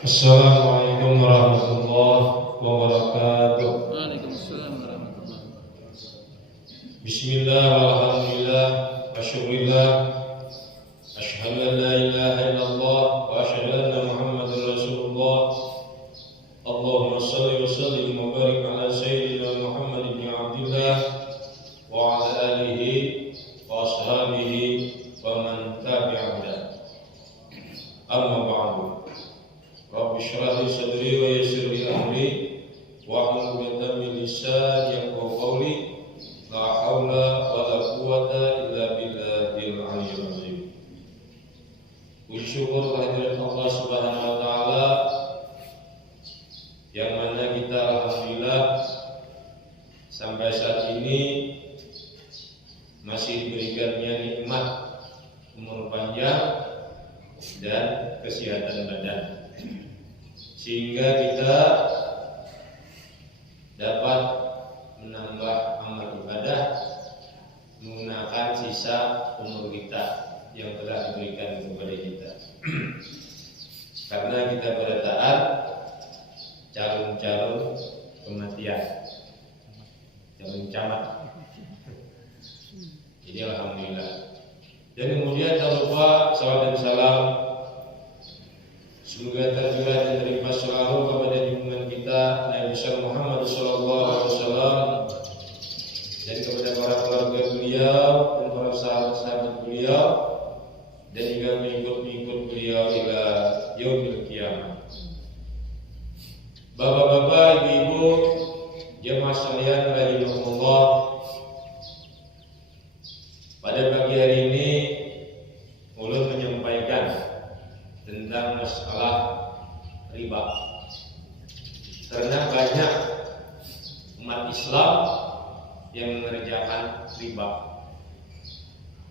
Assalamualaikum warahmatullahi wabarakatuh. Waalaikumsalam warahmatullahi wabarakatuh. Bismillah, alhamdulillah, asyukurillah, asyhadu an la ilaha illallah wa asyhadu anna Muhammadar Rasulullah. Allahumma shalli wa sallim wa barik ala sayyidina Muhammad ibn Abdullah wa ala alihi wa ashabihi wa man tabi'ahu. Amma ba'du. Rabbi shrah li sadri wa yassir li amri wa hlul 'uqdatam min lisani yafqahu qawli. La haula wa la quwwata illa billahil 'aliyyil 'azhim. Puji syukur kehadirat Allah Subhanahu wa taala yang mana kita alhamdulillah sampai saat ini masih diberikannya nikmat umur panjang dan kesehatan badan, sehingga kita dapat menambah amal ibadah menggunakan sisa umur kita yang telah diberikan kepada kita. Karena kita bertaat calon-calon kematian, calon camat. Jadi alhamdulillah. Dan kemudian tak lupa salawat dan salam semoga tercurah dan terlimpah selalu kepada junjungan kita Nabi besar Muhammad sallallahu alaihi wasallam, dan kepada para keluarga beliau dan para sahabat-sahabat beliau, dan juga pengikut-pengikut beliau hingga yaumil qiyamah. Bapak-bapak, ibu-ibu, jemaah sekalian rahimakumullah, pada pagi hari ini ulun menyampaikan tentang masalah riba. Karena banyak umat Islam yang mengerjakan riba.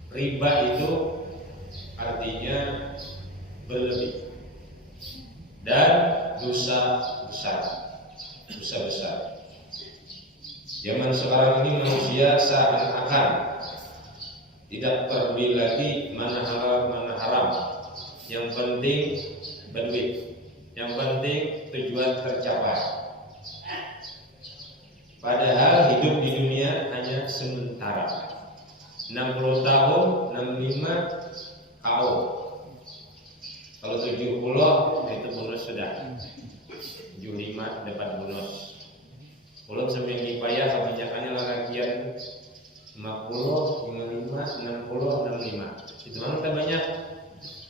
Riba itu artinya berlebih dan dosa besar. Dosa besar. Zaman sekarang ini manusia seakan-akan tidak peduli lagi mana halal mana haram. Yang penting berduit, yang penting tujuan tercapai. Padahal hidup di dunia hanya sementara. 60 tahun, 65 KO. Kalau 70 itu bonus sudah. 75 dapat bonus. Belum seminggu payah kebanyakannya larakian 50, 55, 60, 65. Itu mana tak banyak.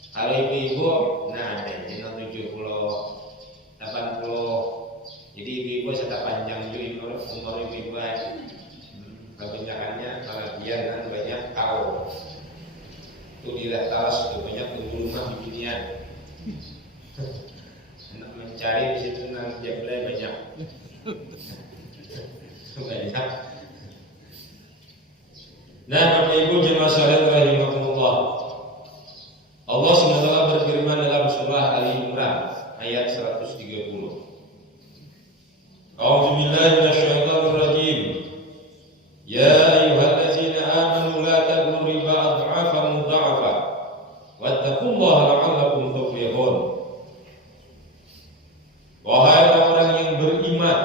Kalau ibu-ibu, nah ada yang 70, 80. Jadi ibu-ibu serta panjang juga umur ibu-ibu. Kebanyakannya kelebihan dan banyak kau. Itu tidak talas itu banyak tunggu rumah beginian. Anak mencari di situ nang jablay banyak. Banyak. Nah, Bapak Ibu jemaah sekalian rahimakumullah. Allah SWT berfirman dalam surah Ali Imran ayat 130. A'udzu billahi minasyaitonir rajim. Ya ayyuhallazina amanu la ta'kulu riba adhafan mudha'afa wattaqullaha la'allakum tuflihun. Wahai orang-orang yang beriman,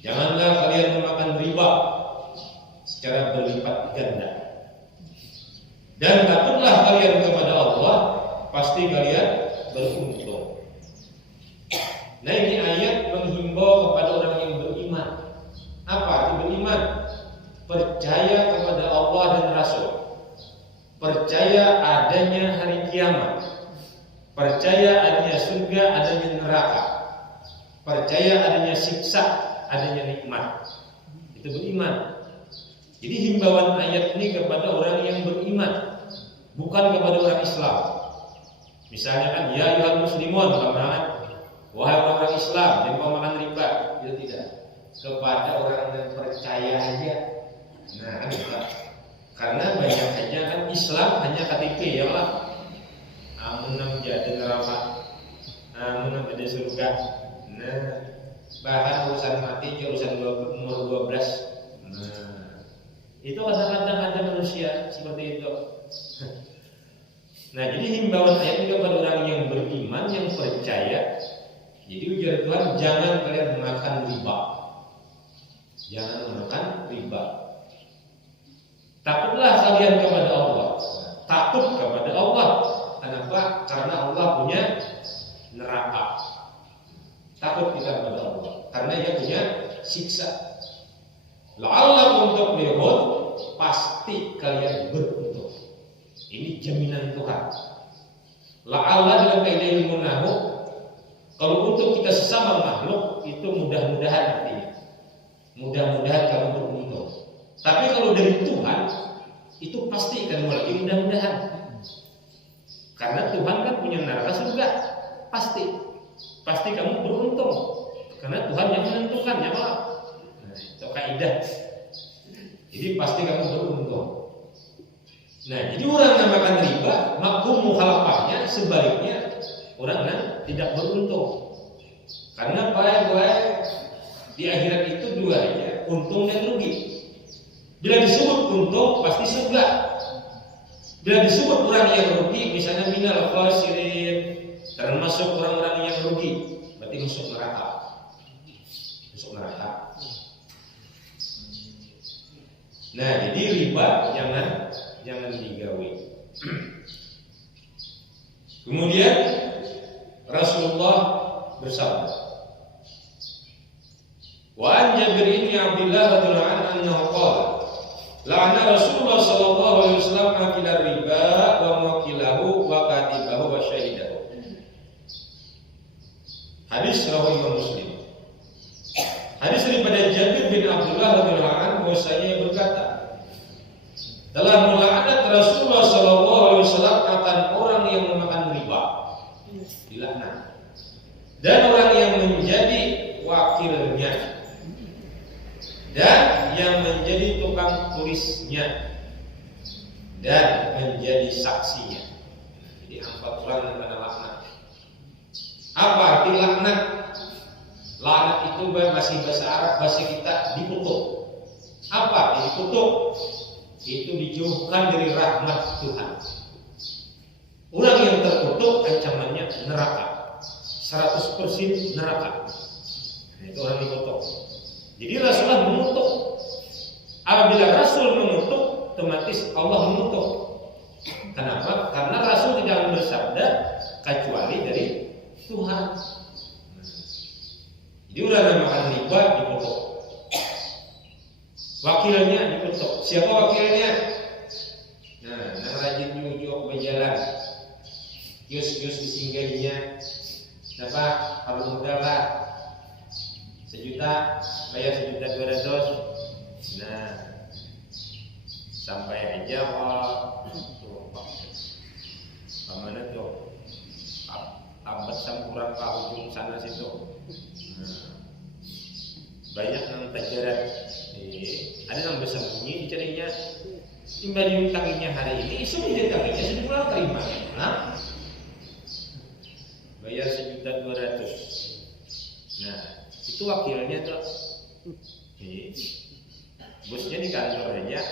janganlah kalian memakan riba secara berlipat ganda. Dan takutlah kalian kepada Allah, pasti kalian beruntung. Nah, ini ayat menghimbau kepada orang yang beriman. Apa arti beriman? Percaya kepada Allah dan Rasul, percaya adanya hari kiamat, percaya adanya surga, adanya neraka, percaya adanya siksa, adanya nikmat. Itu beriman. Jadi himbauan ayat ini kepada orang yang beriman, bukan kepada orang Islam. Misalnya kan, ya ayyuhal muslimun, wahai orang Islam, jangan kau makan riba. Itu tidak. Kepada orang yang percaya aja. Nah, kan bukan. Karena banyak aja kan Islam hanya KTP ya lah. Amun jadi neraka, amun jadi surga. Nah, bahkan urusan mati, urusan umur 12. Nah, itu kadang-kadang ada manusia seperti itu. Nah, jadi himbauan ayat juga pada orang yang beriman, yang percaya. Jadi ujar Tuhan, jangan kalian makan riba. Jangan makan riba. Takutlah kalian kepada Allah. Takut kepada Allah. Kenapa? Karena Allah punya neraka. Takut kita kepada Allah. Karena Dia punya siksa. La'allakum tuflihun, pasti kalian beruntung. Ini jaminan Tuhan. La'alla dalam kaidah ilmu nahwu, kalau untuk kita sesama makhluk itu mudah-mudahan artinya. Mudah-mudahan kamu beruntung. Tapi kalau dari Tuhan itu pasti akan mulai mudah-mudahan. Karena Tuhan kan punya neraka surga. Pasti kamu beruntung. Karena Tuhan yang menentukan, ya Pak. Nah, itu kaidah. Jadi pasti kamu beruntung. Nah, jadi orang yang makan riba, mafhum mukhalafahnya sebaliknya orang yang tidak beruntung. Karena baik-baik di akhirat itu dua aja, untung dan rugi. Bila disebut untung pasti surga. Bila disebut orang yang rugi, misalnya minal khasirin, termasuk orang-orang yang rugi, berarti masuk neraka. Nah, jadi riba jangan digawe. Kemudian Rasulullah bersabda, wa an Jabir bin Abdullah radhiyallahu anhu qala, la'ana Rasulullah sallallahu alaihi wasallam akila riba wa mukilahu wa katibahu wa syahidahu. Hadis riwayat Imam Muslim. Hadis daripada Jabir bin Abdullah radhiyallahu anhu bahwasanya berkata, telah melaknat Rasulullah sallallahu alaihi wasallam akan orang yang memakan riba, dilaknat, dan orang yang menjadi wakilnya dan yang menjadi tukang tulisnya dan menjadi saksinya. Jadi 4 orang yang kena laknat. Apa arti laknat? Laknat itu masih bahasa Arab, bahasa kita dikutuk. Apa arti dikutuk? Itu dijauhkan dari rahmat Tuhan. Orang yang terkutuk ancamannya neraka, 100% neraka. Nah, itu orang dikutuk. Jadi Rasulullah mengutuk. Apabila Rasul mengutuk, otomatis Allah mengutuk. Kenapa? Karena Rasul tidak akan bersabda kecuali dari Tuhan. Jadi orang yang makan riba dikutuk. Wakilnya dikutuk. Siapa wakilnya? Nah, yang rajin nyujuk berjalan, kios-kios disinggainya, apa? Kalau modal lah 1 juta, bayar 1.200.000. Nah, sampai aja tuh, mana tuh? Abad sampuran ke ujung sana situ. Nah, banyak yang terjerat. Ada yang bersembunyi dicarinya, timbal diutanginya hari ini, isu diutanginya sudah pulang terima. Nah, bayar 1.200.000. Nah, itu wakilnya tuh. Bosnya di kantor aja,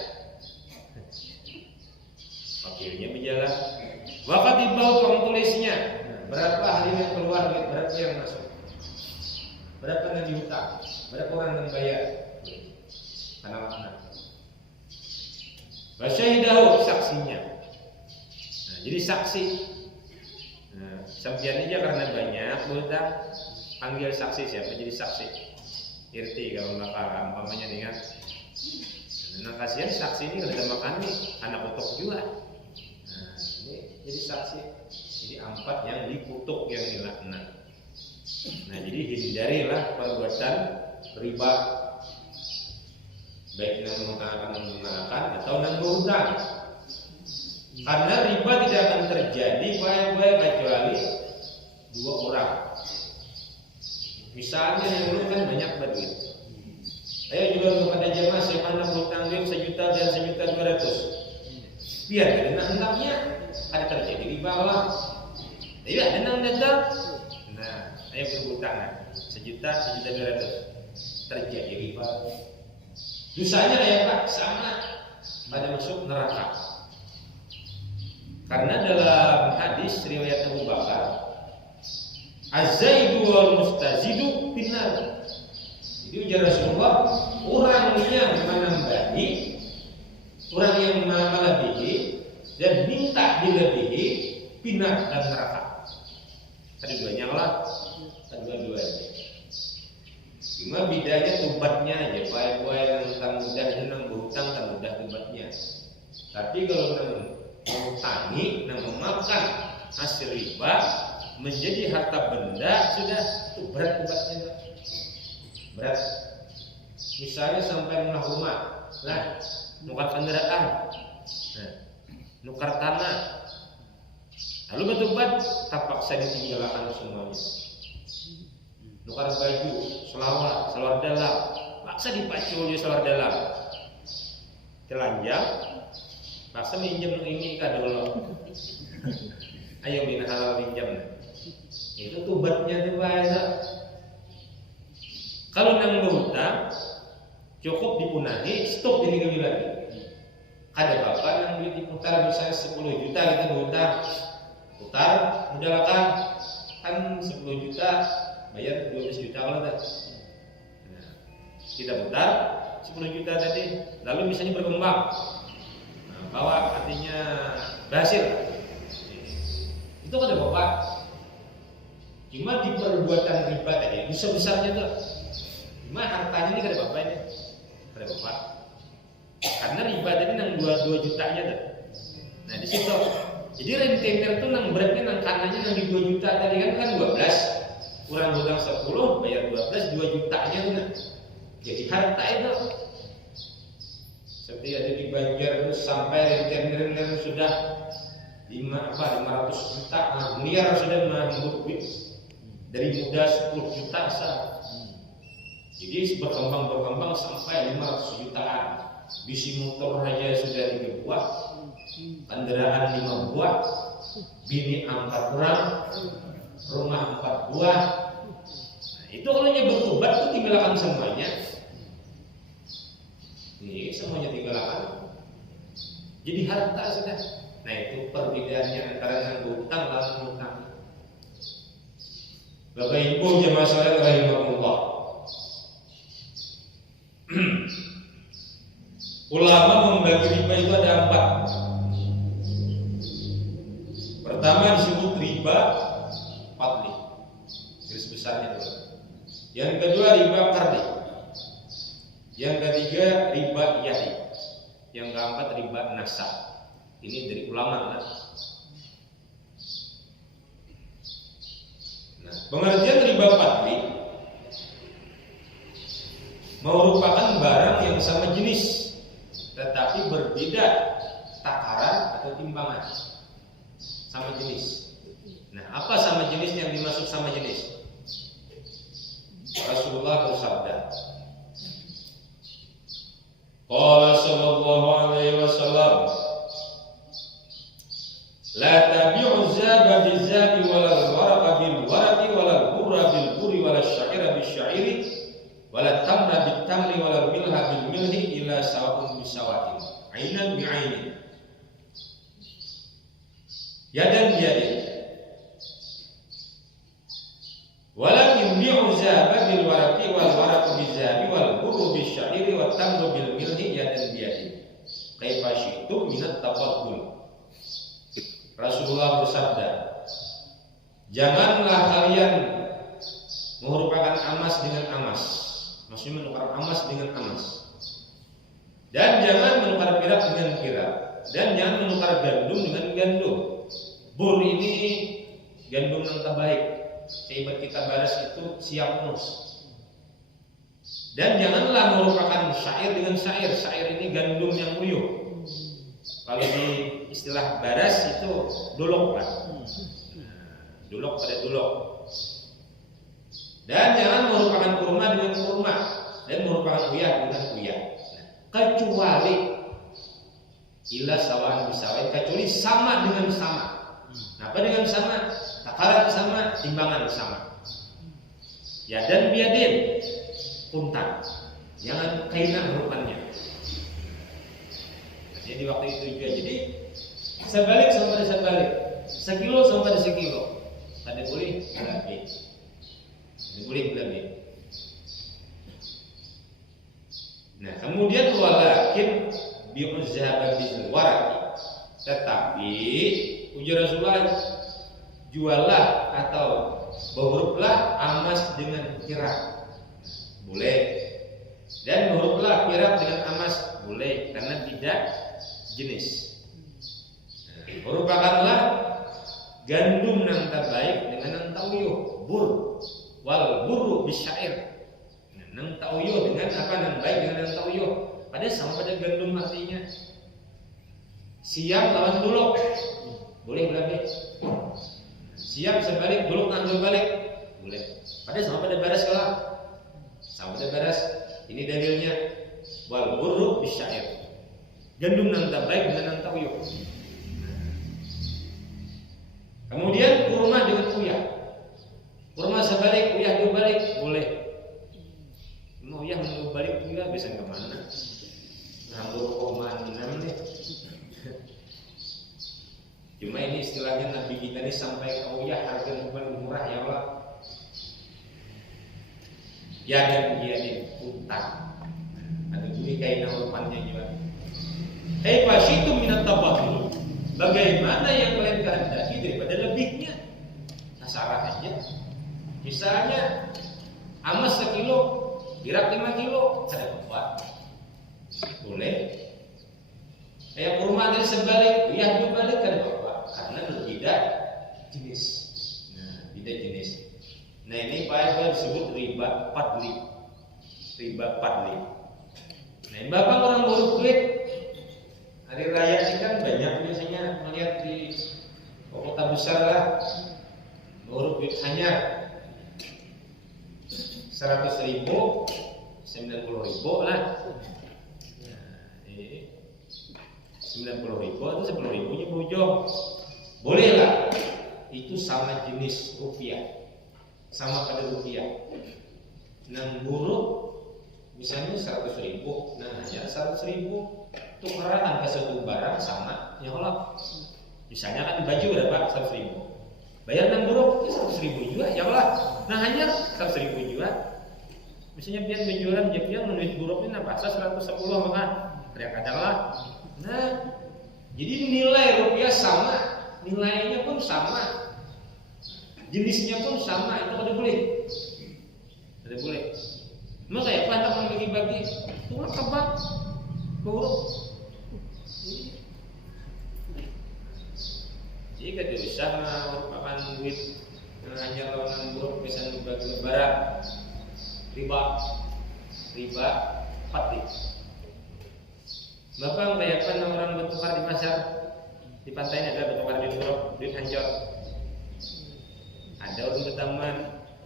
wakilnya berjalan. Waktu dibawa uang tulisnya. Nah, berapa hari yang keluar, berapa yang masuk, berapa yang diutang, berapa orang yang bayar. Karena makna wasyahidahu, saksinya. Nah, jadi saksi. Nah, sampeyan aja karena banyak utang, panggil saksi. Siapa jadi saksi? RT kalau bakal umpamanya nih kan. Nah, kasihan saksi ini ada makan nih, anak utuk juga. Nah, ini jadi saksi. Jadi 4 yang dikutuk, yang dilaknat. Nah, jadi hindarilah perbuatan riba, baik yang menggunakan atau yang berhutang. Karena riba tidak akan terjadi baik-baik kecuali 2 orang. Misalnya yang dulu kan banyak berduit. Ayo juga kepada jemaah siapa yang berhutang duit 1 juta dan 1.200.000. Biar hendak-hendaknya ada terjadi riba lah. Tapi ada yang datang. Nah, ayo berhutang 1 juta, 1.200.000. Terjadi riba. Dosanya ya Pak sama pada masuk neraka. Karena dalam hadis riwayat Abu Bakar, az-zaidu wal mustazidu finnar. Jadi ujar Rasulullah, orang yang menambahi, orang yang melebihi dan minta dilebihi, finnar dan neraka. Ada duanya lah, ada dua-duanya. Cuma bedanya tobatnya aja. Baik-baik yang tentang mudah dan berhutang kan mudah tobatnya. Tapi kalau mengutangi, memakan hasil riba menjadi harta benda, sudah itu berat tobatnya. Berat. Misalnya sampai mengenal rumah, nah, nukar kendaraan, nah, nukar tanah, lalu bertobat, terpaksa ditinggalkan semuanya. Nukar baju, selawar dalam, paksa dipacu oleh selawar dalam. Telanjang, paksa minjem ini kan dulu. Ayo min halal minjem. Itu tobatnya tuh bahasa. Kalau nang berhutang, cukup dipunahi, stop jadi kami lagi. Ada bapak yang duit diputar misalnya 10 juta kita berhutang, putar, mudahkan kan 10 juta, bayar 12 juta kalau tak. Nah, kita putar 10 juta tadi, lalu misalnya berkembang, nah, bahwa artinya berhasil. Itu ada bapak. Cuma di perbuatan riba tadi, besar-besarnya tuh. Cuma hartanya ini kada bapak ini, kada bapak. Karena riba tadi nang 2 jutanya tuh. Nah di situ, jadi rentenir tuh nang beratnya nang kanannya nang di 2 juta tadi kan 12, kurang hutang 10, bayar 12, 2 jutanya tuh. Nah. Jadi harta itu seperti ada di Banjar itu sampai rentenir sudah 500 juta, miliar sudah mengambil duit dari muda 10 juta sah. Jadi berkembang sampai 500 jutaan. Bisi motor aja sudah 3 buah, kendaraan 5 buah, bini 4 orang, rumah 4 buah. Nah, itu kalau bertobat itu tinggalkan semuanya. Ini semuanya tinggalkan. Jadi harta sudah. Nah itu perbedaannya antara yang berhutang dan menghutang. Bapak Ibu jemaah sekaliyan rahimahullah. Ulama membagi riba itu ada 4. Pertama disebut riba fadli, garis besarnya itu. Yang kedua riba qardi. Yang ketiga riba yadi. Yang keempat riba nasab. Ini dari ulama lah. Nah, pengertian riba fadli merupakan barang yang sama jenis tetapi berbeda takaran atau timbangan. Sama jenis. Nah, apa sama jenis yang dimaksud sama jenis? Rasulullah bersabda, qala sallallahu alaihi wasallam, la tabi'u zaba bizabi wala waraqa bil waraqi wala burra bil burri wala syaira bil syairi wala tamra bil tamri wala milha bil milhi ila sawa'un bisawatin ainan bi ainin yadan bi yadin walakin bi'u zaba bil waraqi wal waraqu bil zabi wal burru bil syairi wat tamru bil milhi yadan bi yadin kaifa syi'tum minat tafaddul. Rasulullah bersabda, janganlah kalian merupakan emas dengan emas, maksudnya menukar emas dengan emas, dan jangan menukar perak dengan perak, dan jangan menukar gandum dengan gandum. Bur ini gandum yang terbaik, seibat kita baras itu siap mus. Dan janganlah merupakan syair dengan syair, syair ini gandum yang uyuh. Kalau di istilah baras itu dulok kan, dulok pada dulok. Dan jangan merupakan kurma dengan kurma dan merupakan uyah dengan uyah. Kecuali ila sawaan bisawain, kecuali sama dengan sama. Apa dengan sama? Takaran sama, timbangan sama. Ya dan biadin puntan, jangan kainan rupannya. Jadi waktu itu juga, jadi Sebalik sama pada sebalik, sekilo sama pada sekilo. Ada boleh lebih. Ada boleh lebih. Nah, kemudian walakin bi'uzzaban bizul waraki. Tetapi ujar Rasulullah, juallah atau berhuruflah emas dengan perak. Boleh. Dan berhuruflah perak dengan emas. Boleh, karena tidak jenis. Merupakanlah gandum nang terbaik dengan nang tauyuh bur wal buru bisyair. Nang tauyuh dengan apa nang baik dengan nang tauyuh. Padahal sama pada gandum artinya. Siap lawan buluk. Boleh berarti. Siap sebalik buluk nang balik. Boleh. Padahal sama pada baras kalah. Sama pada baras. Ini dalilnya wal buru bisyair. Gandum nang terbaik dengan nang tauyuh. Kemudian kurma dengan uyah. Kurma sebalik, uyah dua balik, boleh. Mau uyah mau balik juga bisa kemana? Ngambur komandan nih. Cuma ini istilahnya Nabi kita ini sampai ke uyah harga paling murah ya Allah. Ya dan dia ini utang. Ada bunyi kain urupannya juga. Hei pasitu minat tabakul. Bagaimana yang kalian kehendaki daripada lebihnya? Nasarah aja. Misalnya emas sekilo, perak 5 kilo, ada apa? Boleh. Kayak kurma dari sebalik, uyah dibalik ada apa? Karena berbeda jenis. Nah, beda jenis. Nah ini Pak disebut riba fadli. Riba fadli. Nah, bapak orang baru duit. Hari raya ini kan banyak biasanya melihat di kota besar lah baru duit hanya 100.000, 90.000 lah. Nah, 90.000 atau 10.000-nya bujong. Boleh lah. Itu sama jenis rupiah. Sama pada rupiah. Nang buruk misalnya 100.000, nah hanya 100.000 tukeran angka satu barang sama, ya Allah. Misalnya kan baju berapa? 100.000. Bayar 6 buruk, 100.000 juga, ya Allah. Nah hanya 100.000 juga. Misalnya biar menjualan dia menulis buruknya apa? 110 maka teriak adalah. Nah, jadi nilai rupiah sama, nilainya pun sama, jenisnya pun sama, itu ada boleh. Ada boleh. Maka ya pantas membagi-bagi, tuang kebak, buruk. Jika berusaha merupakan duit hanya lawanan buruk bisa dibagi lebaran, riba fatih. Bapak membayarkan orang bertukar di pasar, di pantai ini ada bertukar duit buruk, duit hancur. Ada orang berteman,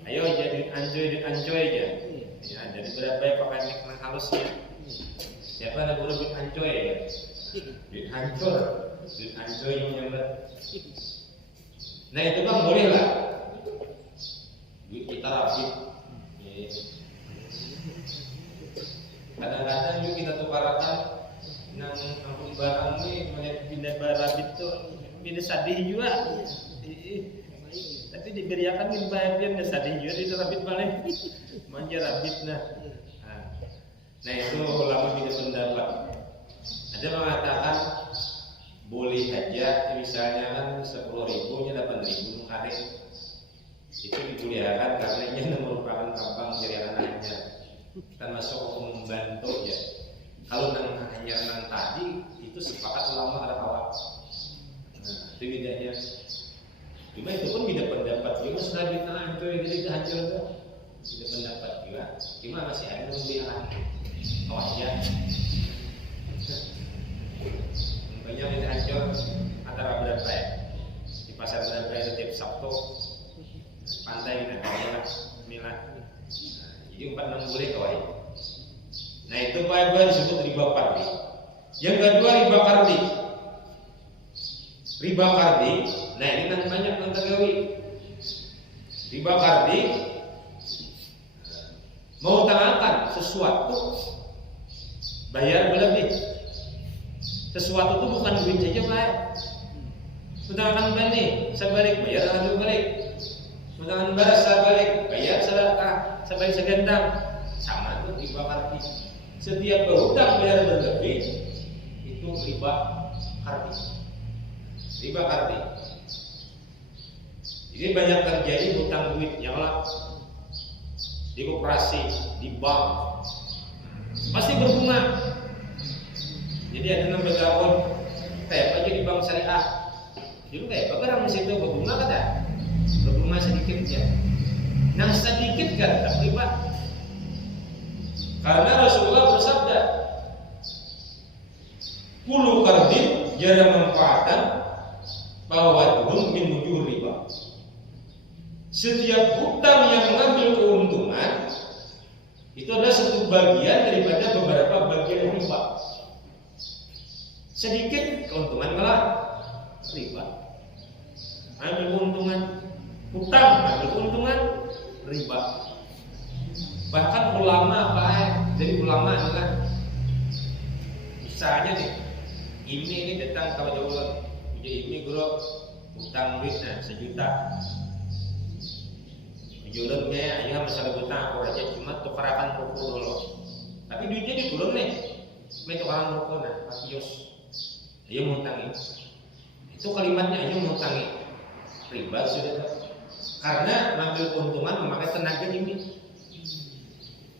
ayo aja duit ancoy aja. Ya, dari berapa ya pakai nikmat halusnya. Siapa ada buruk duit ancoy ya? Duit hancur. Duit ancoy yang nyambat. Nah itu bang boleh lah. Duit kita rapi. Kadang-kadang juga kita tukarakan nang ampun barang ini melihat pindah barang rabit tuh pindah sadih juga. Tapi diberiakan min bahagian dan sadih juga itu rabit balik. Manja rabit nah. Nah itu ulama beda pendapat. Ada mengatakan boleh saja, misalnya kan 10.000 nya 8.000 kali itu dibolehkan karena ini merupakan kampung dari anaknya, termasuk membantu ya. Kalau nang hanya nang tadi itu sepakat ulama ada kawan. Nah, itu bedanya. Cuma itu pun beda pendapat. Cuma sudah hancur jadi hancur itu beda pendapat juga. Cuma masih ada yang bilang kawannya. Banyak yang hancur antara berapa ya? Di pasar berapa itu tiap Sabtu pantai kita kayak milah. Jadi 4-6 boleh kawan. Nah itu Pak Ibu disebut riba fadli. Yang kedua riba kardi. Riba kardi. Nah ini kan banyak yang tergawi. Riba kardi mau tangakan sesuatu bayar berlebih. Sesuatu itu bukan duit saja Pak. Utangan bani sabalik bayar anu balik. Utangan baras sabalik bayar sabalik segendang. Sama tuh riba kardi. Setiap berhutang bayar berlebih itu riba kardi. Riba kardi. Jadi banyak terjadi hutang duitnya lah di koperasi, di bank, pasti berbunga. Jadi ada lembaga tahun kayak aja di bank syariah. Jadi kayak barang di situ berbunga kan? Berbunga sedikit ya. Nah sedikit kan tak riba. Karena Rasulullah bersabda, "Kullu qardin jara manfaatan bahwa dun min wujur riba." Setiap hutang yang mengambil keuntungan itu adalah satu bagian daripada beberapa bagian riba. Sedikit keuntungan malah riba. Ambil keuntungan hutang, ambil keuntungan riba. Bahkan ulama jadi ulama adalah misalnya nih, ini datang kalau jauh ini guru hutang duitnya 1 juta. Jurumnya ya masalah hutang aku aja cuma tukarakan rokok dulu. Tapi duitnya diturun nih, main tukaran rokok nah, Kios. Dia mau utangin. Itu kalimatnya aja mau utangin. Riba sudah. Karena ngambil keuntungan memakai tenaga ini.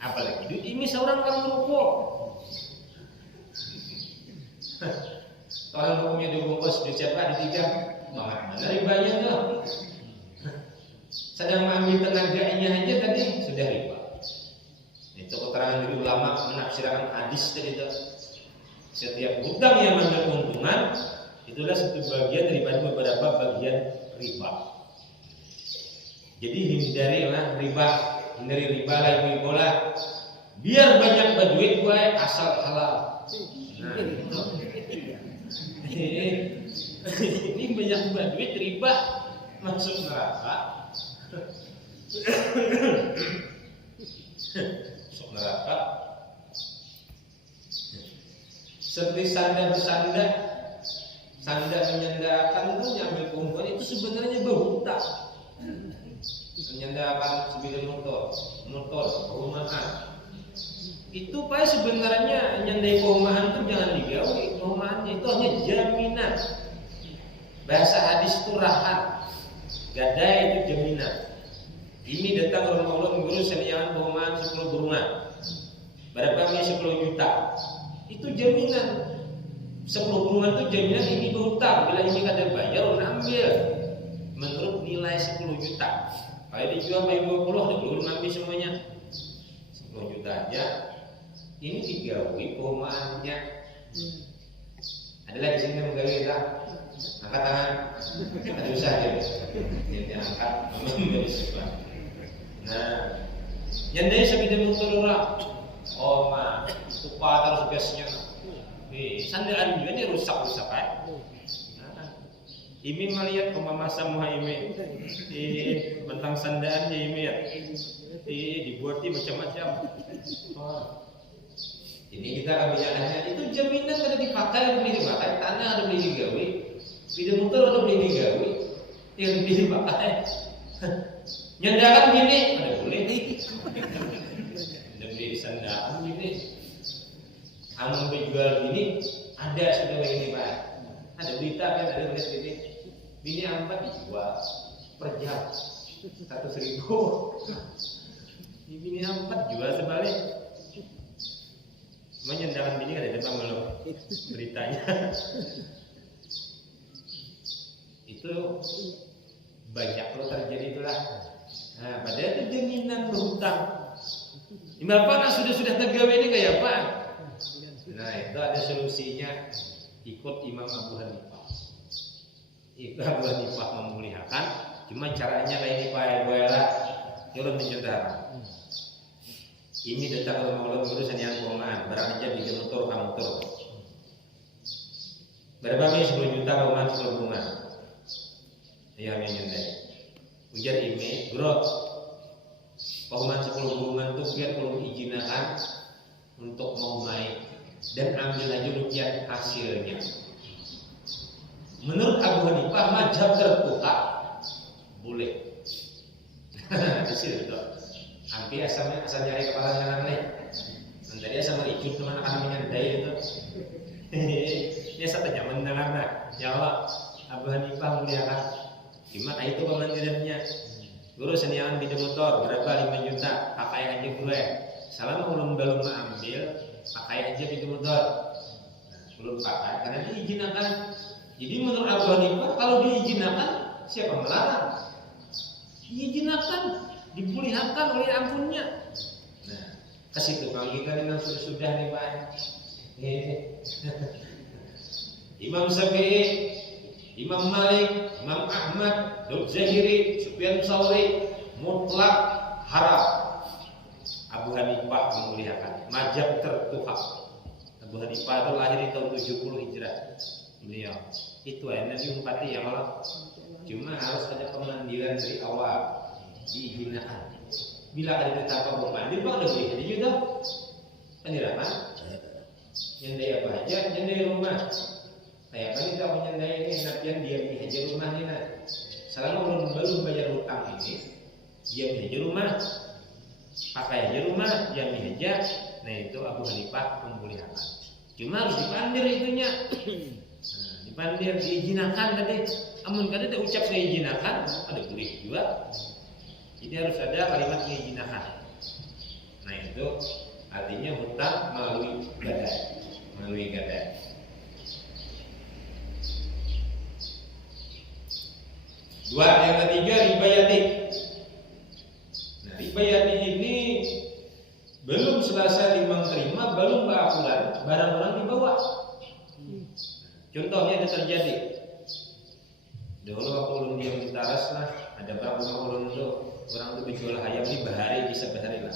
Apalagi duit ini seorang kan rokok. Orang rokoknya dibungkus duit siapa di 3. Mana ribanya tuh? Sedang mengambil tenaganya aja tadi sudah riba. Itu keterangan dari ulama menafsirkan hadis tadi itu. Setiap hutang yang mengambil keuntungan itulah satu bagian daripada beberapa bagian riba. Jadi hindarilah riba, hindari riba lagi bola. Biar banyak berduit gue asal halal. Nah, itu. Ini banyak berduit riba masuk neraka. Masuk neraka. Seperti sanda bersanda, sanda menyandarkan itu nyambil keuntungan itu sebenarnya berhutang. Menyandarkan sebidang motor, perumahan. Itu pak sebenarnya nyandai perumahan itu jangan digawe, perumahannya itu hanya jaminan. Bahasa hadis itu rahan, gadai itu jaminan. Ini datang Rasulullah mengurus sediaan perumahan 10 burungan. Berapa ini 10 juta? Itu jaminan. 10 burungan itu jaminan ini berhutang. Bila ini kada bayar, orang ambil. Menurut nilai 10 juta. Kalau dijual bayar 20, ada belum ambil semuanya. 10 juta aja. Ini digawe perumahannya. Ada lagi sini yang menggawe tak? Angkat tangan. Ada usah aja. Jadi angkat menjadi sebuah. Nah, nyandai sebidang motor orang. Oh mah, upah terus gasnya. Sandaan juga ini rusak kan? Nah, ini melihat masa muhaimi. Tentang sandaan ya ini ya. Dibuat macam-macam. Oh. Ini kita akan bicaranya itu jaminan kada dipakai atau beli dipakai, tanah atau beli digawe, sepeda motor atau beli digawe, yang beli dipakai. Nyandakan gini, ada boleh nih. Ada beli sandaan gini, amun berjual gini, ada sudah begini pak. Ada berita kan, ada tulis gini, bini 4 dijual per jam 100.000. Bini 4 jual sebalik. Menyandarkan bini ada depan belum beritanya. Itu banyak lo terjadi itulah. Nah, padahal itu jaminan berhutang. Bapak sudah tergawe ini kayak apa? Nah, itu ada solusinya. Ikut Imam Abu Hanifah. Itu Abu Hanifah memuliakan. Cuma caranya kayak ini Pak Boyla. Turun menjentara. Ini datang ke rumah Allah urusan yang keuangan. Barang aja bikin motor kamu motor. Berapa nih 10 juta keuangan 10 bunga. Iya menyendai. Ujar ini, bro. Keuangan 10 bunga itu biar perlu diizinakan untuk mau main dan ambil aja rupiah hasilnya. Menurut Abu Hanifah mazhab tertutup boleh. Di situ tuh. Hampir asal nyari kepala ngaran nih. Tadi asal mericut teman akan menyandai itu. Ini satu nyaman dengarna. Ya Allah, Abu Hanifah muliakan. Gimana itu pemandirannya? Guru seniangan pinjam motor berapa 5 juta, pakai aja gue. Selama belum ambil, pakai aja pinjam motor. Belum pakai karena diizinkan. Jadi menurut Abu Hanifah kalau diizinkan siapa melarang? Diizinkan, dimuliakan oleh ampunnya. Nah, ke situ kalau kita memang sudah nih Pak. Imam Syafi'i, Imam Malik, Imam Ahmad, Dr. Zahiri, Sufyan Tsauri mutlak haram. Abu Hanifah memuliakan. Mazhab tertuhak. Abu Hanifah itu lahir di tahun 70 Hijrah. Beliau itu enak diumpati ya Allah. Cuma harus ada pemandiran dari awal, diizinkan. Bila ada tanpa pemandir, Pak udah boleh jadi juga. Peniraman, nyandai apa aja, nyandai rumah. Kayak kan kita menyandai ini, nabian diam di aja rumah ini. Nah, selama belum bayar hutang ini, diam di aja rumah, pakai aja rumah, diam di aja. Nah itu Abu Hanifah membolehkan. Cuma harus dipandir itunya. Dipandir, diizinkan tadi. Amun kada ada ucap diizinkan, ada boleh juga. Jadi harus ada kalimat diizinkan. Nah itu artinya hutang melalui gadai. Dua, yang ketiga riba yati. Nah riba yati ini belum selesai dimang terima, belum berakulan, barang orang dibawa. Contohnya ada terjadi. Dahulu waktu ulun diam di taras lah, ada berapa ulun itu orang itu berjual ayam di bahari bisa bahari lah.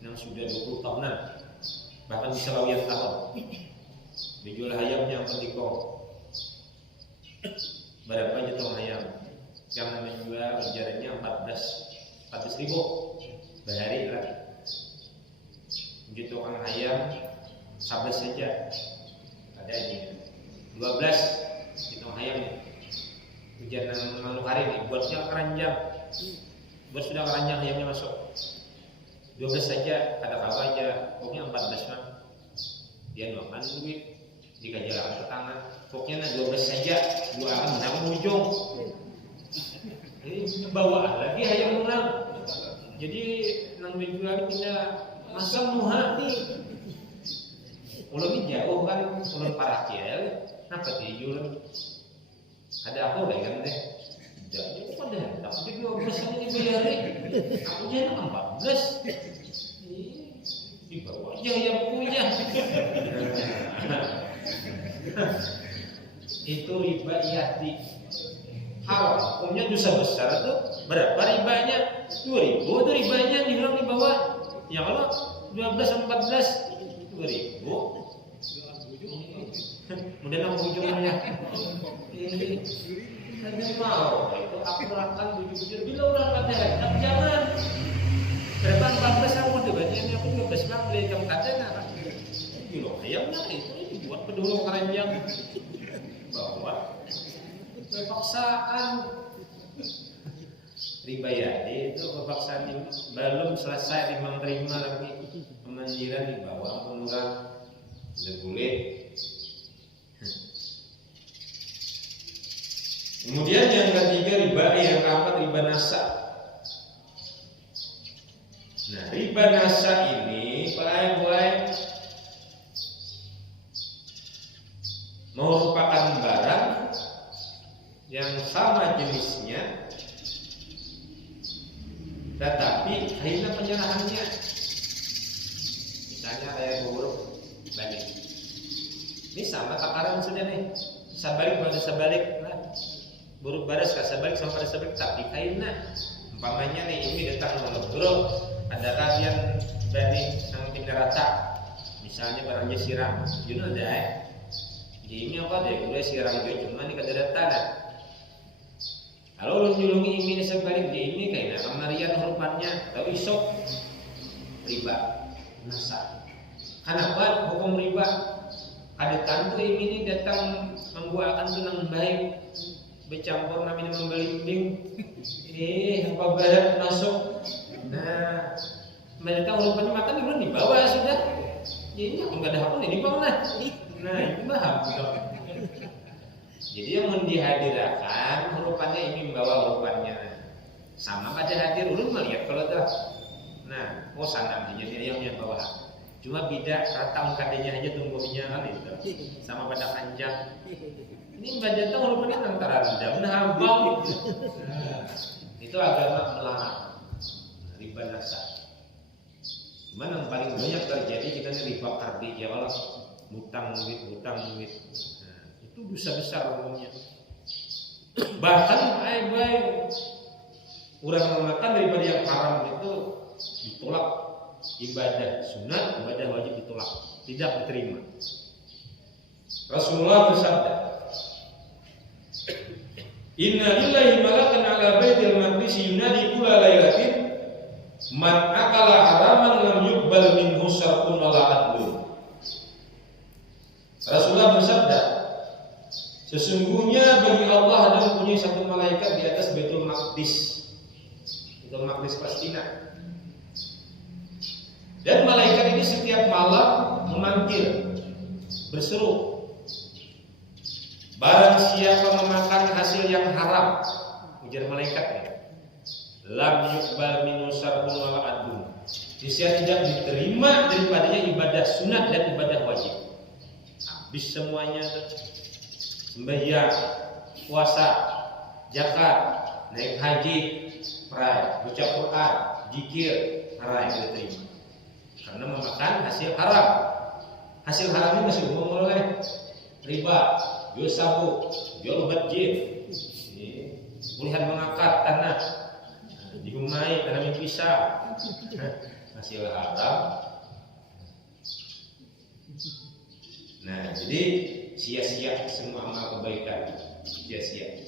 Yang sudah 20 tahunan, bahkan bisa lawian tahun. Berjual ayamnya petiko. Berapa juta ayam? Yang menjual jaraknya 14 ribu bahari lah. Begitu orang ayam 11 saja ada ini 12 hitung ayam nih. Hujan malu hari ini buatnya keranjang, buat sudah keranjang ayamnya masuk 12 saja ada apa aja, pokoknya 14 mah dia makan duit jika jalan ke tangan, pokoknya 12 saja dua akan menang ujung. Ini bawa lagi ayam orang, jadi nang menjual kita masa muha nih. Ulun ini jauh kan, ulun parah kiel, kenapa sih ulun? Ada apa lagi kan deh? Jadi pada tapi 12 ini dibayarin, aku jadi 14. Dibawa aja yang punya. Itu riba yati. Haram, hukumnya dosa besar tuh. Berapa ribanya? 2.000 tuh ribanya dibilang di bawah. Ya kalau 12 14 2.000. Kemudian aku ujungnya. Ini mau itu aku akan bujur-bujur bila orang kata tapi jangan. Berapa 14 aku udah baca ini aku 12 bang beli jam katanya kan. Kilo ayamnya itu buat pedulung keranjang. Bawa kepaksaan riba yadi itu kepaksaan belum selesai dimang terima lagi pemandiran di bawah penurang udah boleh. Kemudian yang ketiga riba, yang keempat riba nasa. Nah riba nasa ini paling merupakan barang yang sama jenisnya tetapi akhirnya penyerahannya misalnya kayak buruk balik ini sama takaran sudah nih sabalik pada sabalik nah, buruk baras ke sabalik sama pada sabalik tapi akhirnya umpamanya nih ini datang buruk ada kalian bani yang pindah rata misalnya barangnya siram you know that ini apa deh gue siram juga cuma ini kada rata. Kalau lu nyulungi ini sebalik di ini kayak kamarian hurufannya atau isok riba nasa. Kenapa hukum riba? ada tantri ini datang membuatkan tunang baik bercampur namanya membelimbing apa berat masuk. Nah mereka rupanya makan dulu di bawah sudah. Jadi enggak ada apa di bawah nah itu paham dong. Jadi yang dihadirkan rupanya ini membawa rupanya sama pada hadir ulun melihat kalau tuh. Nah, sana aja dia yang bawah. Cuma beda rata ungkadanya aja tumbuhnya kan itu. Sama pada panjang. Ini Mbak Jatang rupanya antara rendah menambang. Itu agama melarang riba nasa. Cuman yang paling banyak terjadi kita ini riba kardi ya Allah, hutang duit. Nah, itu dosa besar umumnya. Bahkan baik orang memakan daripada yang haram itu ditolak ibadah sunat, ibadah wajib ditolak, tidak diterima. Rasulullah bersabda, Inna lillahi malakan ala baitil maqdis yunadi kula lailatin man akala haraman lam yuqbal minhu sarfun wala adlun. Rasulullah bersabda, sesungguhnya bagi Allah ada mempunyai satu malaikat di atas Baitul Maqdis. Baitul Maqdis Palestina. Dan malaikat ini setiap malam memanggil, berseru, barang siapa memakan hasil yang haram, ujar malaikatnya, lam yuqbal minhu sarfun wala adlun. Dia tidak diterima daripadanya ibadah sunat dan ibadah wajib. Habis semuanya, sembahyang, puasa, zakat, naik haji, rai, baca Quran, zikir, rai diterima. Karena memakan hasil haram. Hasil haram ini masih umum oleh riba, jual sabu, jual obat jin, pulihan mengakar tanah, digumai tanamin pisang, hasil haram. Nah, jadi sia-sia semua amal kebaikan, sia-sia.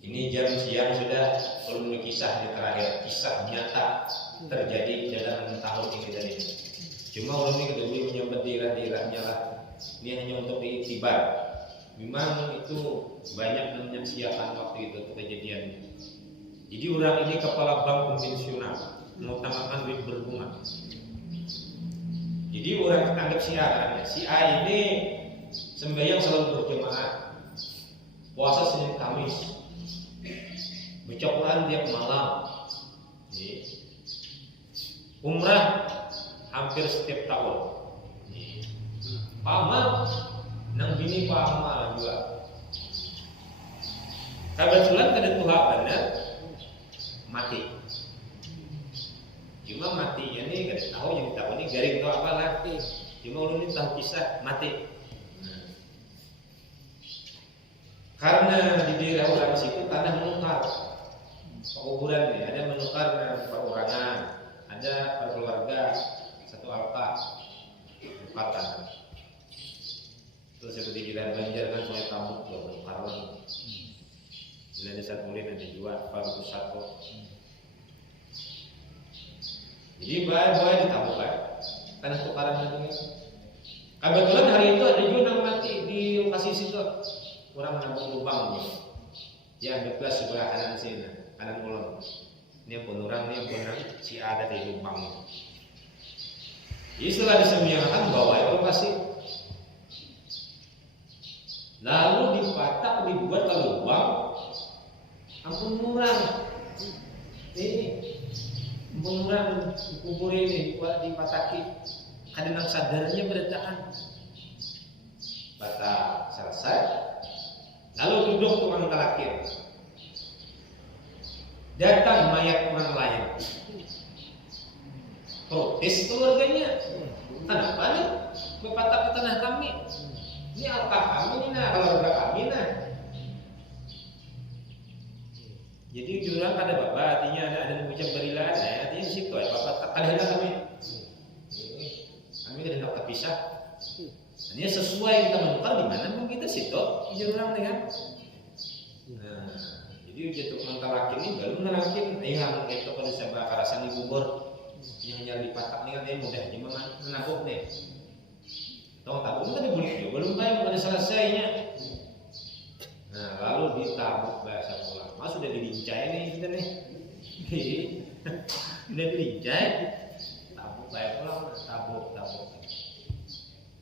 Ini jam siang sudah belum kisah di terakhir, kisah nyata terjadi dalam tahun ini dan ini. Cuma orang ini kedua menyebut daerah-daerahnya lah. Ini hanya untuk diiktibar. Memang itu banyak menyaksikan waktu itu kejadiannya. Jadi orang ini kepala bank konvensional, mengutamakan duit berbunga. Jadi orang ketangkep si A kan? Si A ini sembahyang selalu berjemaah, puasa Senin Kamis, baca Quran tiap malam, umrah hampir setiap tahun. Pamal, nang bini pamal juga. Kebetulan kada Tuhan benar mati. Cuma matinya nih kada tahu yang tahu ini garing atau apa lah. Cuma ulun ini tahu kisah mati. Karena di daerah orang situ tanah menukar, pekuburan nih ada menukar perorangan, ada per keluarga satu alka menukar tanah. Terus seperti kita Banjar kan Sungai Tambuk juga menukar lagi. Bila desa Kulin ada juga Paru Satu. Jadi bahaya ditambah kan tanah tukaran itu. Kebetulan hari itu ada juga yang mati di lokasi situ. Orang menabung lubang gitu. Ya ambil sebelah kanan sini, kanan ulun. Ini pun orang ini pun si ada di lubang. Jadi setelah disembiangkan bawa lokasi. Lalu dipatak dibuat ke lubang. Ampun murah. Ini murah dikubur ini dipataki. Kadang sadarnya berantakan. Patah selesai. Lalu duduk tukang kalakir. Datang mayat orang lain. Protes keluarganya. Kenapa nih? Berpatak ke tanah kami. Ini alkah kami nih nah, keluarga kami nah. Jadi jurang ada bapak, artinya ada mengucap berilah, artinya di situ ya bapak ada kami. Kami tidak dapat pisah. Ini sesuai kita menukar di mana pun kita situ jurang nih kan. Nah, jadi jatuh mengkalakin ini baru ngelakin yang itu kalau saya bakarasan di bubur yang nyari di patak ini kan mudah cuma menabuk nih. Tong tabung kan dibeli juga belum bayar, pada selesainya. Nah, lalu ditabuk bahasa ulama sudah dilincai nih sudah nih. Sudah dilincai, tabuk bayar ulama, tabuk.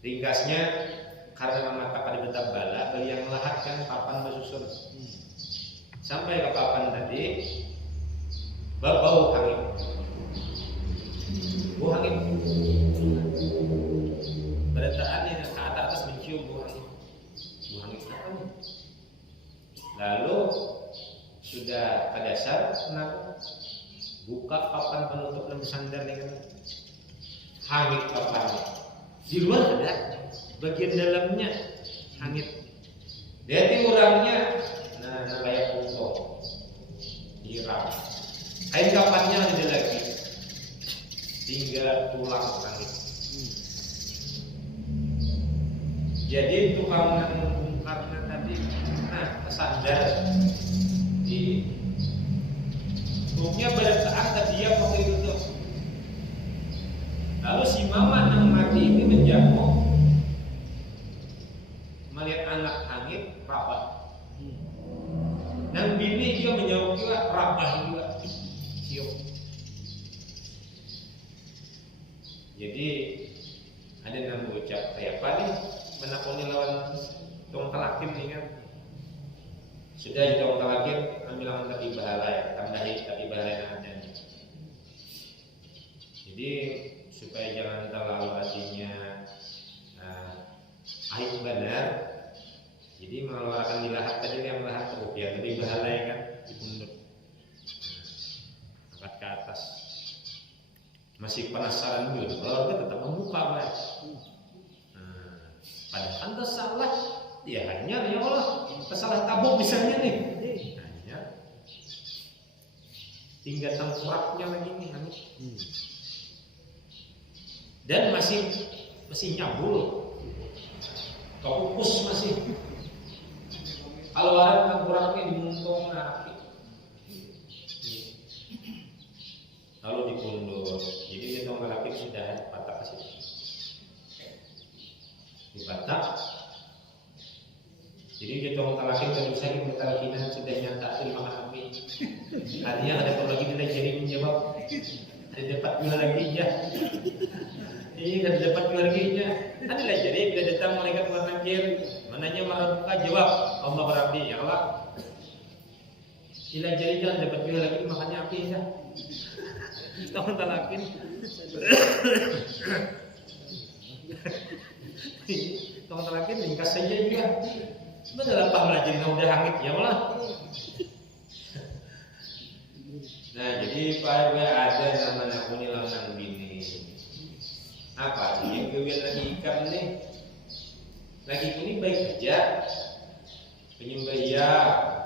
Ringkasnya karena mata pada betap bala, beli yang lahat kan papan bersusun. Sampai ke papan tadi, bau angin. Bau angin. Beritaannya ke atas mencium bau angin. Bau angin apa nih? Lalu sudah ke dasar, kenapa? Buka papan penutup dan sandar dengan hangit papannya. Di luar ada, bagian dalamnya hangit. Jadi orangnya, nah kayak punggung, hirap. Kain kapannya ada lagi, tinggal tulang hangit. Jadi tukang bongkarnya tadi, nah kesandar di buknya berdasarkan tadi dia waktu itu tuh. Lalu si mama yang mati ini menjamuk, melihat anak hangit rabah. Dan bini juga menjawab juga rabah juga, siok. Jadi ada yang berucap kayak apa nih menakoni lawan tong talakin nih kan. Sudah di tong talakin ambil tapi bahala ya, tambahi tapi bahala yang adanya. Jadi supaya jangan terlalu hatinya aib benar, jadi mengeluarkan di lahat tadi yang lahat terus biar lebih bahala ya kan, dipundut, angkat ke atas. Masih penasaran dulu, kalau kita tetap membuka Pak. Padahal anda salah, ya hanya ya Allah, salah tabuk misalnya nih, hanya tinggal tengkoraknya lagi nih, dan masih nyabul, kepupus masih. Kalau ada tengkoraknya dimuntung api, lalu dipundur. Jadi dia tengkorak sudah patah ke situ. Dibatak. Jadi dia tolong talakin kalau saya bertalakinan sudah nyata terima api. Artinya ada perlu lagi kita jadi menjawab. Ada dapat dua lagi ya. Ini ada dapat dua lagi ya. Adalah jadi bila datang malaikat warna nakir, mananya marabuka jawab Allah berabdi ya Allah. Bila jadi jangan dapat dua lagi makanya api ya. Tolong talakin. Tolong terakhir ringkas saja juga. Benar apa belajar udah hangit ya malah. Nah jadi Pak RW ada namanya kuni lanang bini. Apa sih yang kalian lagi ikan nih? Lagi ini baik aja, penyembah ya,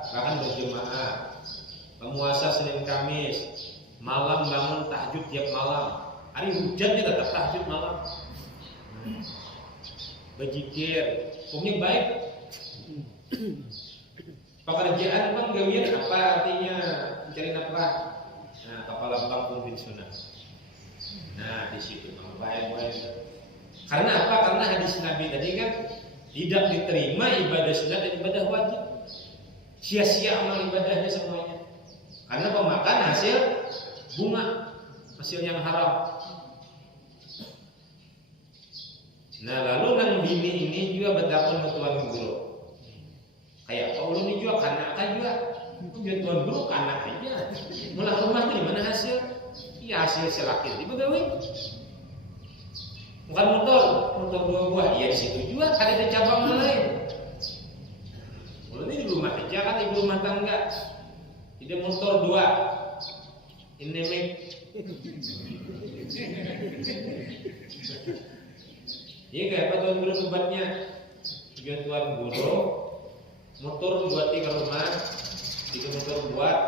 bahkan berjemaah, pemuasa Senin Kamis, malam bangun tahajud tiap malam. Hari hujannya tetap tahajud malam. Berzikir, pokoknya baik. Pekerjaan bang gawian apa artinya mencari nafkah? Nah, kepala bank pun bin sunnah. Nah, di situ bang baik. Karena apa? Karena hadis Nabi tadi kan tidak diterima ibadah sunat dan ibadah wajib. Sia-sia amal ibadahnya semuanya. Karena pemakan hasil bunga, hasil yang haram. Nah lalu nang bini ini juga betapun tuan guru. Kayak apa ulun ini juga kanak juga. Dia tuan guru kanak aja. Mulai rumah di mana hasil? Iya hasil selakir di pegawai. Bukan motor dua buah. Iya di situ juga ada cabang lain. Ulun ini di rumah aja kan ibu rumah tangga. Tidak motor dua. Ini mek. Iya kayak apa tuan guru tempatnya? Tiga tuan guru, motor buat ke rumah, tiga motor buat,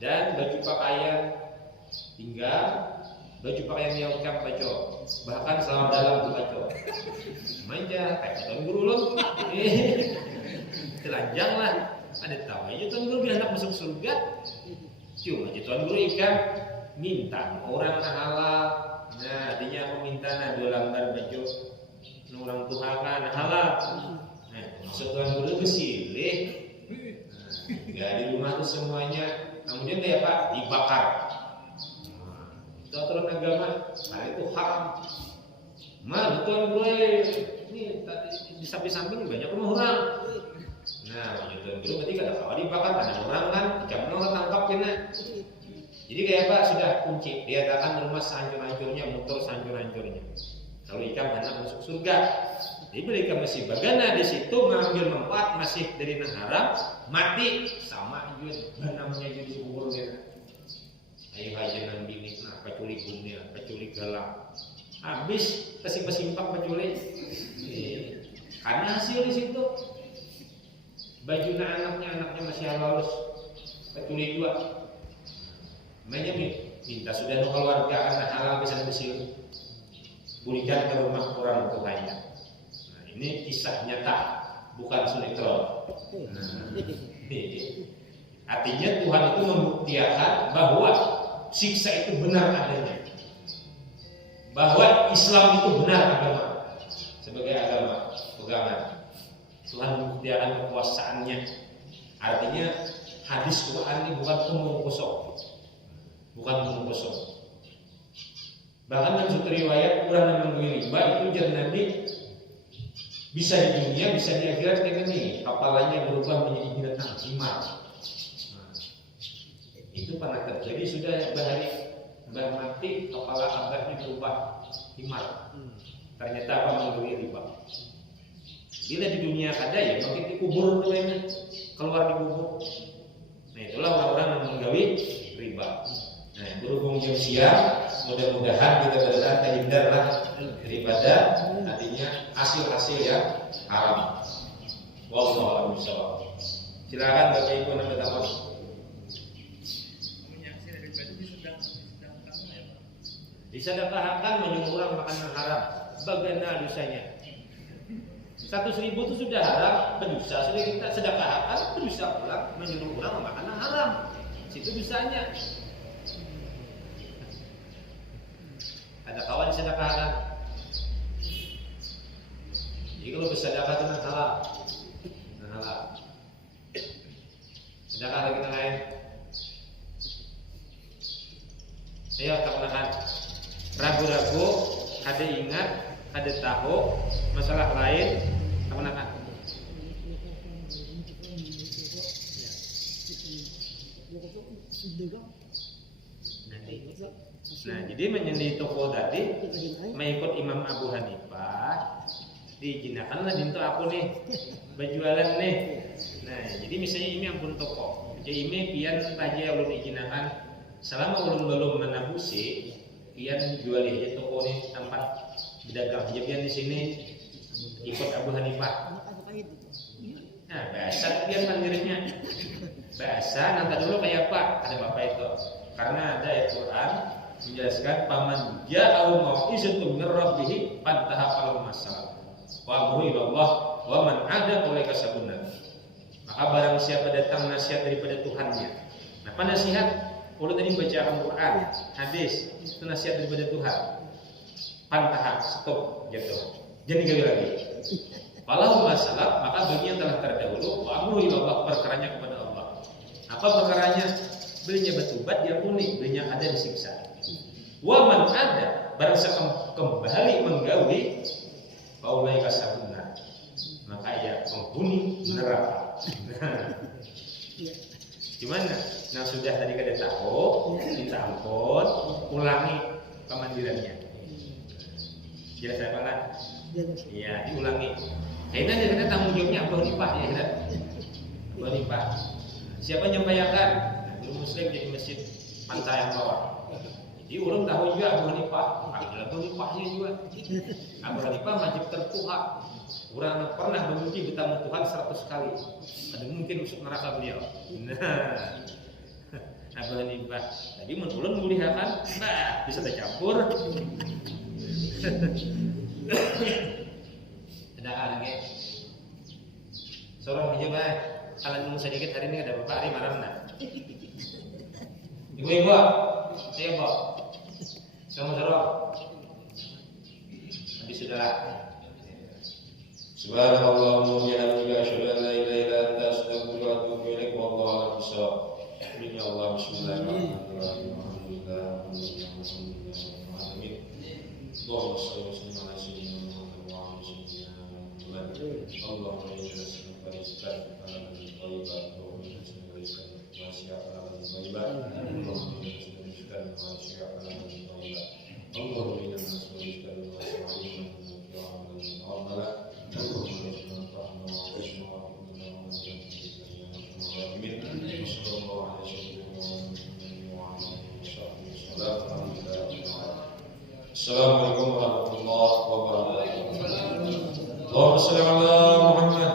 dan baju pakaian tinggal, baju pakaian yang ucap baco, bahkan selama dalam baco. Manja kayak tuan guru loh, telanjang lah, ada tahu aja tuan guru biar anak masuk surga, cuma aja tuan guru ikan minta orang halal. Nah, artinya aku minta dua lembar baju orang Tuhan kan halal. Nah, maksud Tuhan guru besilih. Nah, di rumah tuh semuanya, kemudian kayak Pak dibakar. Nah, itu aturan agama, nah itu haram. Mah Tuhan gue ini di samping-samping banyak rumah orang. Nah, gitu dulu berarti kada kawan dibakar ada orang kan, jangan orang tangkap kena. Jadi kayak Pak sudah kunci, dia katakan rumah sehancur-hancurnya, motor sehancur-hancurnya. Kalau ikan anak masuk surga, jadi mereka masih bagana di situ mengambil manfaat masih dari yang haram, mati sama juga namanya jadi kubur dia. Ayo hajanan bini, nah peculik dunia, peculik galang, habis kesimpang peculik, karena hasil di situ. Baju anaknya masih halus, peculik juga. Mainnya minta sudah keluarga karena halal bisa bersih. Berikan ke rumah orang tuanya. Nah, ini kisah nyata, bukan sinetron. Nah, artinya Tuhan itu membuktikan bahwa siksa itu benar adanya, bahwa Islam itu benar agama sebagai agama pegangan. Tuhan membuktikan kekuasaannya. Artinya hadis Quran ini bukan omong kosong, bukan omong kosong. Bahkan dalam suatu riwayat orang yang menggui riba itu jadi nanti bisa di dunia, bisa di akhirat kayak gini, kepalanya berubah menjadi binatang himar. Nah, itu pernah terjadi sudah bahari bah mati kepala abahnya berubah himar. Ternyata apa menggui riba. Bila di dunia ada ya makin dikubur namanya, keluar dikubur. Nah itulah orang-orang yang menggawi riba. Nah berhubung jam siang, mudah-mudahan kita benar terhindarlah daripada artinya hasil-hasil yang haram. Wallahu a'lam bishawab. Silakan Bapak Ibu nambah tambah. Disedekahkan menyuruh orang makanan haram, bagaimana dosanya? 100.000 itu sudah haram, berdosa. Sudah kita sedekahkan, berdosa pulang menyuruh orang makanan haram. Situ dosanya. Ada kawan sedekahkan. Jadi kalau bersedekah itu halal, halal. Sedekah lagi yang lain. Ayo katakan. Ragu-ragu, ada ingat, ada tahu masalah lain, katakan. Nah, jadi menyendiri toko tadi mengikut Imam Abu Hanifah diijinkanlah dinto aku nih berjualan nih. Nah, jadi misalnya ini ampun toko, jadi ini pian aja ulun diijinkan selama belum menabusi pian jual aja toko nih tempat berdagang aja pian di sini ikut Abu Hanifah. Nah, bahasa pian mandirinya bahasa nanti dulu kayak apa ada bapak itu karena ada ayat Quran menjelaskan paman ja'al mau'izatun min rabbih fantaha fal masalah wa amru ilallah wa man ada qaulaka sabuna. Maka barang siapa datang nasihat daripada Tuhannya. Nah, apa nasihat? Kalau tadi baca Al-Quran, hadis, itu nasihat daripada Tuhan. Fantaha, stop, jatuh. Jadi gawe lagi. Walau masalah, maka bagi yang telah terdahulu wa amru ilallah, perkaranya kepada Allah. Apa perkaranya? Belinya bertobat diampuni, belinya ada disiksa. Waman ada barang kembali menggawi paulai kasabuna maka ia penghuni neraka. Gimana? Nah sudah tadi kada tahu minta ampun, ulangi kemandirannya. Jelas apa kan? Iya diulangi. Karena dia kata tanggung jawabnya Abu Hanifah ya kan? Abu Hanifah. Siapa nyampaikan? Nah, Muslim di masjid pantai yang bawah. Jadi orang tahu juga Abu Hanifah, Abu Hanifahnya juga. Abu Hanifah wajib tertuha. Orang pernah bermimpi bertemu Tuhan 100 kali. Ada mungkin masuk neraka beliau. Nah, Abu Hanifah. Jadi menurun muliakan, nah bisa tercampur. Ada lagi. Seorang aja bah. Kalian mau sedikit hari ini ada bapak hari marah nak. Ibu-ibu, saya bawa. Sama-sama. Habis sudah. Subhanallahumma wa bihamdika asyhadu an la ilaha illa anta astaghfiruka wa atubu ilaik. Wallahu a'lam bishawab. Ya Allah, bismillahirrahmanirrahim. Alhamdulillah. Allahumma shalli wa sallim ala sayyidina Muhammad wa ala sayyidina Muhammad. Allahumma inna nas'aluka rizqan halalan thayyiban wa rizqan wasi'an halalan thayyiban. Allahumma inna nas'aluka rizqan wasi'an halalan thayyiban. Allahumma inna nas'aluka rizqan wasi'an halalan thayyiban. Assalamualaikum warahmatullahi wabarakatuh. Allahumma shalli ala Muhammad